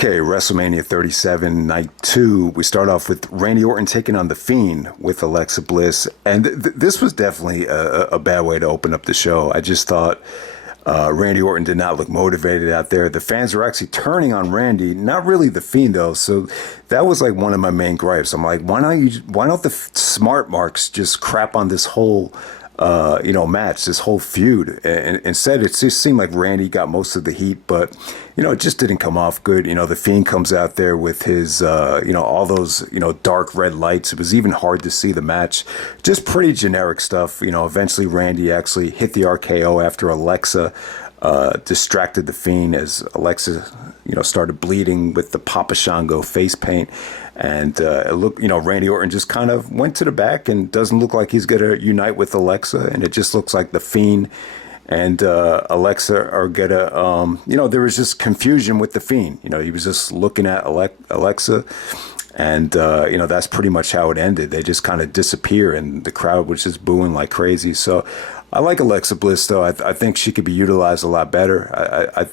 Okay, WrestleMania 37, night 2. We start off with Randy Orton taking on The Fiend with Alexa Bliss. And this was definitely a bad way to open up the show. I just thought Randy Orton did not look motivated out there. The fans were actually turning on Randy, not really The Fiend, though. So that was like one of my main gripes. I'm like, why don't the smart marks just crap on this whole match, this whole feud. And instead, it just seemed like Randy got most of the heat, but, it just didn't come off good. The Fiend comes out there with his, all those, dark red lights. It was even hard to see the match. Just pretty generic stuff. Eventually Randy actually hit the RKO after Alexa distracted the Fiend as Alexa, started bleeding with the Papa Shango face paint. And it looked, Randy Orton just kind of went to the back and doesn't look like he's going to unite with Alexa. And it just looks like the Fiend and Alexa are going to, there was just confusion with the Fiend. He was just looking at Alexa. And, that's pretty much how it ended. They just kind of disappear and the crowd was just booing like crazy. So I like Alexa Bliss, though. I think she could be utilized a lot better.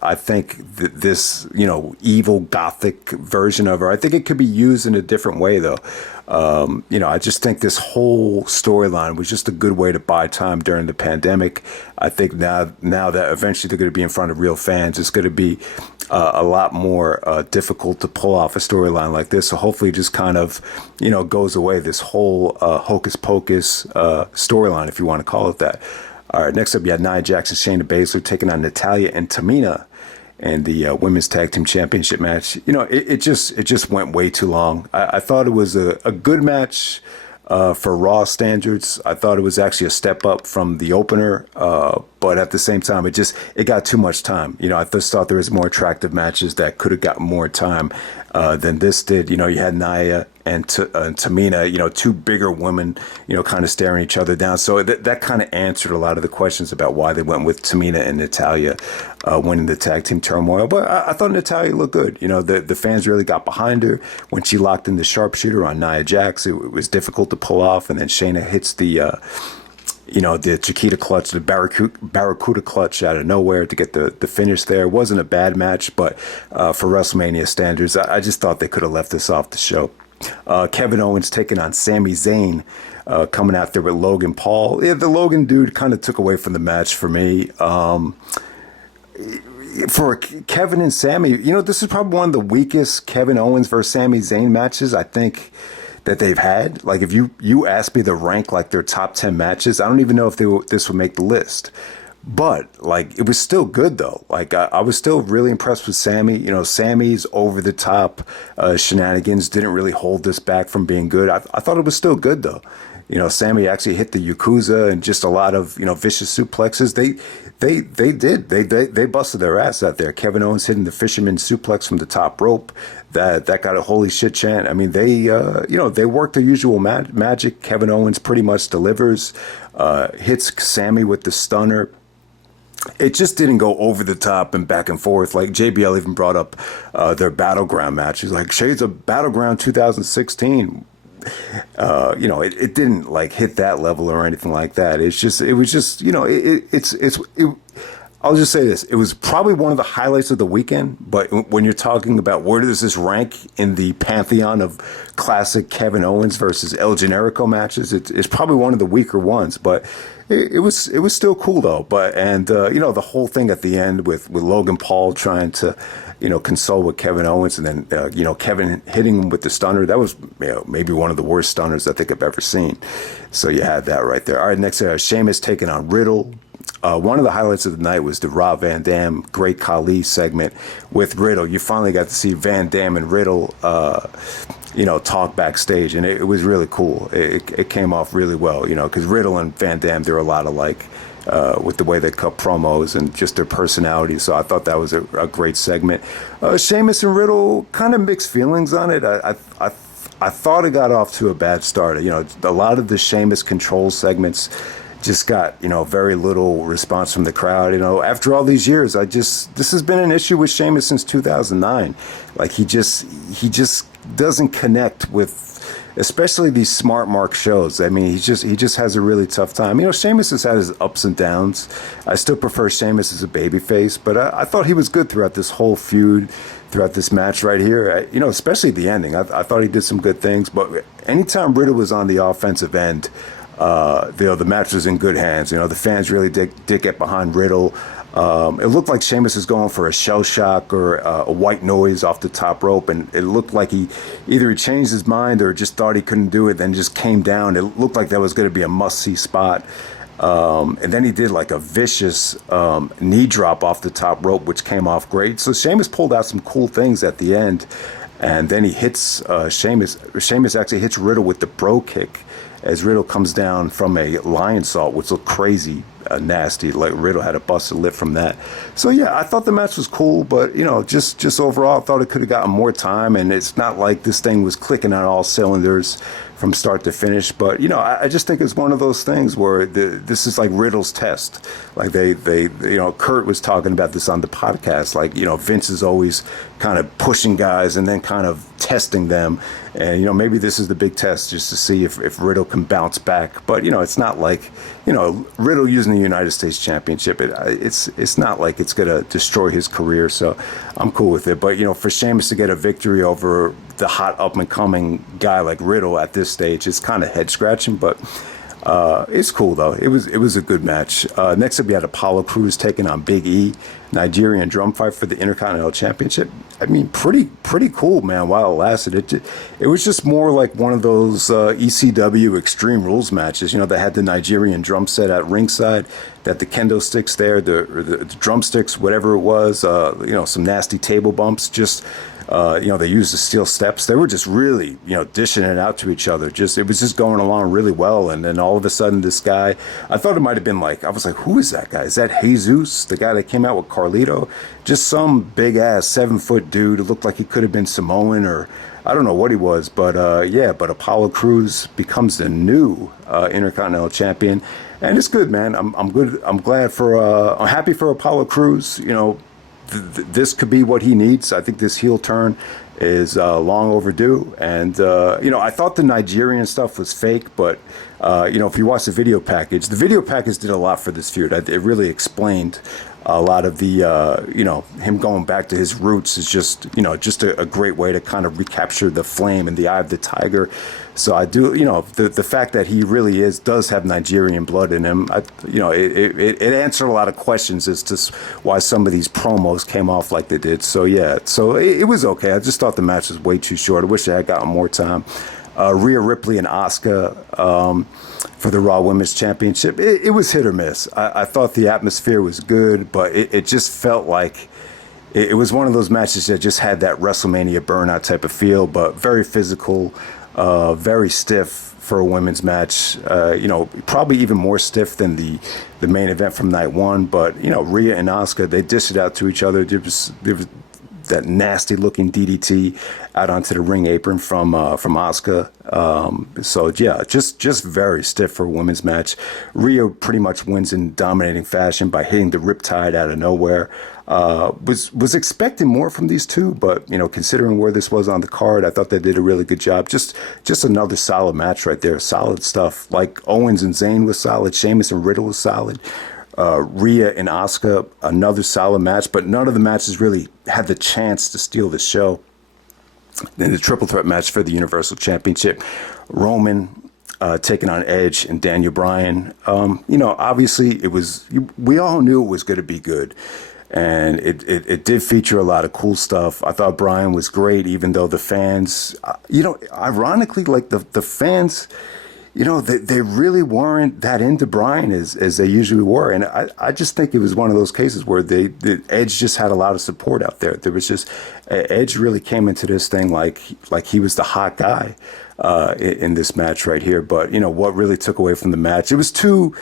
I think this, evil gothic version of her, I think it could be used in a different way, though. I just think this whole storyline was just a good way to buy time during the pandemic. I think now that eventually they're going to be in front of real fans, it's going to be a lot more difficult to pull off a storyline like this. So hopefully it just kind of, goes away, this whole hocus pocus storyline, if you want to call it that. All right, next up, you had Nia Jax and Shayna Baszler taking on Natalia and Tamina in the Women's Tag Team Championship match. It just went way too long. I thought it was a good match for Raw standards. I thought it was actually a step up from the opener, but at the same time, it got too much time. I just thought there was more attractive matches that could have gotten more time than this did. You had Nia and Tamina, two bigger women, kind of staring each other down. So that kind of answered a lot of the questions about why they went with Tamina and Natalia winning the tag team turmoil. But I thought Natalia looked good. The fans really got behind her when she locked in the sharpshooter on Nia Jax. It was difficult to pull off, and then Shayna hits the Chiquita clutch, the Barracuda clutch out of nowhere to get the finish there. It wasn't a bad match, but for WrestleMania standards, I just thought they could have left this off the show. Kevin Owens taking on Sami Zayn, coming out there with Logan Paul. Yeah, the Logan dude kind of took away from the match for me. For Kevin and Sami, this is probably one of the weakest Kevin Owens versus Sami Zayn matches I think that they've had. Like, if you ask me to rank like their top 10 matches, I don't even know if this would make the list. But like, it was still good though. Like, I was still really impressed with Sami. Sami's over the top shenanigans didn't really hold this back from being good. I thought it was still good though. Sami actually hit the Yakuza and just a lot of vicious suplexes. They busted their ass out there. Kevin Owens hitting the fisherman suplex from the top rope. That got a holy shit chant. I mean, they worked their usual magic. Kevin Owens pretty much delivers, hits Sami with the stunner. It just didn't go over the top and back and forth. Like, JBL even brought up their Battleground match. He's like, Shades of Battleground 2016. It didn't like hit that level or anything like that. It was just, I'll just say this. It was probably one of the highlights of the weekend, but when you're talking about where does this rank in the pantheon of classic Kevin Owens versus El Generico matches, it's probably one of the weaker ones, but it was still cool though. The whole thing at the end with Logan Paul trying to, console with Kevin Owens, and then, Kevin hitting him with the stunner. That was, maybe one of the worst stunners I think I've ever seen. So you had that right there. All right, next, Sheamus taking on Riddle. One of the highlights of the night was the Rob Van Dam Great Khali segment with Riddle. You finally got to see Van Dam and Riddle, talk backstage, and it was really cool. It came off really well, because Riddle and Van Dam, they're a lot alike with the way they cut promos and just their personalities. So I thought that was a great segment. Sheamus and Riddle, kind of mixed feelings on it. I thought it got off to a bad start. A lot of the Sheamus control segments just got, very little response from the crowd. After all these years, this has been an issue with Sheamus since 2009. Like, he just doesn't connect with, especially these smart mark shows. I mean, he just has a really tough time. You know, Sheamus has had his ups and downs. I still prefer Sheamus as a babyface, but I thought he was good throughout this whole feud, throughout this match right here. You know, especially the ending. I thought he did some good things, but anytime Riddle was on the offensive end, you know, the match was in good hands. You know, the fans really did get behind Riddle. It looked like Sheamus was going for a shell shock or a white noise off the top rope, and it looked like he changed his mind or just thought he couldn't do it, then just came down. It looked like that was going to be a must-see spot. And then he did like a vicious knee drop off the top rope, which came off great. So Sheamus pulled out some cool things at the end, and then he hits Sheamus. Sheamus actually hits Riddle with the bro kick as Riddle comes down from a lion salt, which looked crazy. Nasty, like Riddle had a busted lip from that. So yeah, I thought the match was cool, but you know, just overall, I thought it could have gotten more time, and it's not like this thing was clicking on all cylinders from start to finish. But you know, I just think it's one of those things where this is like Riddle's test. Like they you know, Kurt was talking about this on the podcast. Like, you know, Vince is always kind of pushing guys and then kind of testing them, and you know, maybe this is the big test just to see if Riddle can bounce back. But you know, it's not like, you know, Riddle using the United States Championship, it's not like it's going to destroy his career, so I'm cool with it. But, you know, for Sheamus to get a victory over the hot up-and-coming guy like Riddle at this stage, it's kind of head-scratching, but it's cool, though. It was a good match. Next up, we had Apollo Crews taking on Big E, Nigerian drum fight for the Intercontinental Championship. I mean, pretty cool, man, while it lasted. It was just more like one of those ECW Extreme Rules matches. You know, they had the Nigerian drum set at ringside, that the kendo sticks there, the drumsticks, whatever it was, you know, some nasty table bumps, just... you know, they used the steel steps. They were just really, you know, dishing it out to each other. It was just going along really well. And then all of a sudden, this guy, I thought it might have been like, I was like, who is that guy? Is that Jesus, the guy that came out with Carlito? Just some big ass 7-foot dude. It looked like he could have been Samoan, or I don't know what he was. But yeah, but Apollo Crews becomes the new Intercontinental Champion. And it's good, man. I'm good. I'm glad for, I'm happy for Apollo Crews. You know, this could be what he needs. I think this heel turn is long overdue. And, you know, I thought the Nigerian stuff was fake, but, you know, if you watch the video package did a lot for this feud. It really explained a lot of the, you know, him going back to his roots is just, you know, just a great way to kind of recapture the flame in the eye of the tiger. So I do, you know, the fact that he really does have Nigerian blood in him, you know, it answered a lot of questions as to why some of these promos came off like they did. So yeah, so it was okay. I just thought the match was way too short. I wish I had gotten more time. Rhea Ripley and Asuka for the Raw Women's Championship. It was hit or miss. I thought the atmosphere was good, but it just felt like it was one of those matches that just had that WrestleMania burnout type of feel, but very physical. Very stiff for a women's match, you know, probably even more stiff than the main event from night one. But, you know, Rhea and Asuka, they dished it out to each other. There was that nasty looking DDT out onto the ring apron from Asuka. So yeah, just very stiff for a women's match. Rhea pretty much wins in dominating fashion by hitting the Riptide out of nowhere. Was expecting more from these two, but you know, considering where this was on the card, I thought they did a really good job. Just another solid match right there. Solid stuff. Like Owens and Zayn was solid. Sheamus and Riddle was solid. Rhea and Asuka, another solid match, but none of the matches really had the chance to steal the show. Then the triple threat match for the Universal Championship, Roman taking on Edge and Daniel Bryan. You know, obviously we all knew it was going to be good. And it did feature a lot of cool stuff. I thought Bryan was great, even though the fans, you know, ironically, like the fans, you know, they really weren't that into Bryan as they usually were. And I just think it was one of those cases where the Edge just had a lot of support out there. There was just, Edge really came into this thing like he was the hot guy in this match right here. But, you know, what really took away from the match, there was too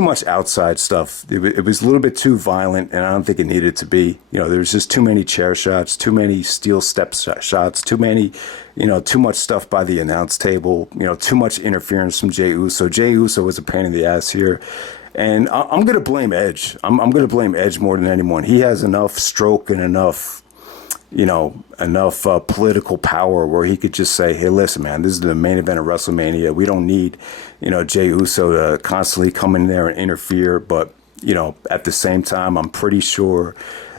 much outside stuff. It was a little bit too violent, and I don't think it needed to be. You know, there was just too many chair shots, too many steel step shots, too much stuff by the announce table, you know, too much interference from Jey Uso. Jey Uso was a pain in the ass here. And I'm going to blame Edge. I'm going to blame Edge more than anyone. He has enough stroke and enough enough political power where he could just say, hey, listen, man, this is the main event of WrestleMania. We don't need, Jey Uso to constantly come in there and interfere. But, at the same time, I'm pretty sure,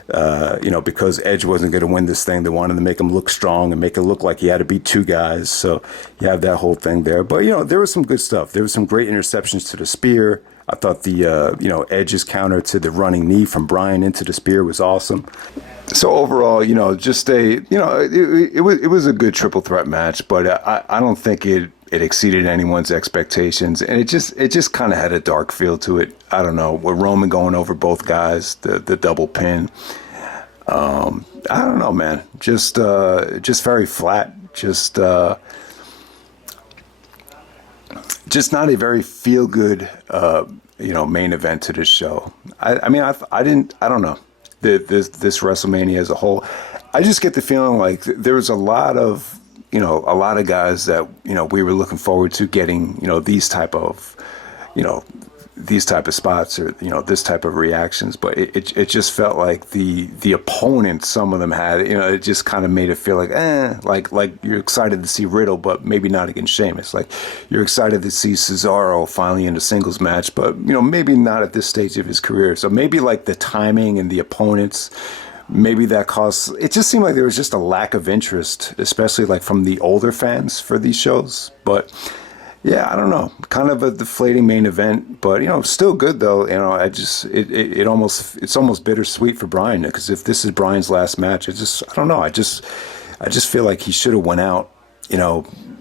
because Edge wasn't going to win this thing, they wanted to make him look strong and make it look like he had to beat two guys. So you have that whole thing there. But, there was some good stuff. There was some great interceptions to the spear. I thought the, Edge's counter to the running knee from Bryan into the spear was awesome. So overall, just it was a good triple threat match, but I don't think it exceeded anyone's expectations, and it just kind of had a dark feel to it. I don't know, with Roman going over both guys, the double pin. I don't know, man. Just very flat. Just not a very feel good, main event to this show. I don't know. This WrestleMania as a whole, I just get the feeling like there was a lot of guys that, we were looking forward to getting, these type of spots or, this type of reactions. But it just felt like the opponents, some of them had, it just kind of made it feel like, like you're excited to see Riddle, but maybe not against Sheamus. Like you're excited to see Cesaro finally in a singles match, but, maybe not at this stage of his career. So maybe like the timing and the opponents, maybe that caused, it just seemed like there was just a lack of interest, especially like from the older fans for these shows. But yeah, I don't know. Kind of a deflating main event, but still good though. It's almost bittersweet for Bryan, because if this is Bryan's last match, I don't know. I just feel like he should have went out,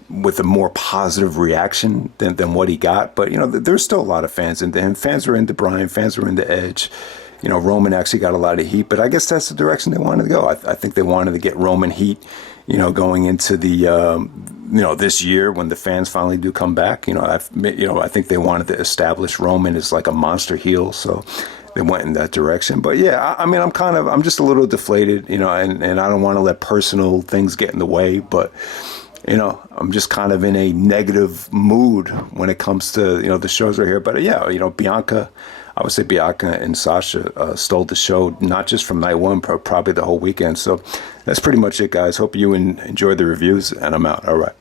with a more positive reaction than what he got. But there's still a lot of fans into him. Fans were into Bryan. Fans were into Edge. Roman actually got a lot of heat, but I guess that's the direction they wanted to go. I think they wanted to get Roman heat, going into the, this year when the fans finally do come back. I think they wanted to establish Roman as like a monster heel, so they went in that direction. But yeah, I'm just a little deflated, and I don't want to let personal things get in the way, but I'm just kind of in a negative mood when it comes to, the shows right here. But yeah, I would say Bianca and Sasha stole the show, not just from night one, but probably the whole weekend. So that's pretty much it, guys. Hope you enjoyed the reviews, and I'm out. All right.